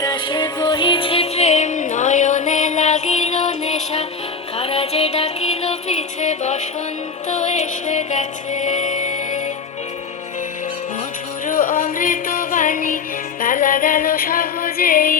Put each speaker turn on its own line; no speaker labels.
বাতাসে বহিছে প্রেম নয়নে লাগিল নেশা। খারাজে যে ডাকিল, পিছে বসন্ত এসে গেছে। মধুর অমৃত বাণী পালা গেল সহজেই।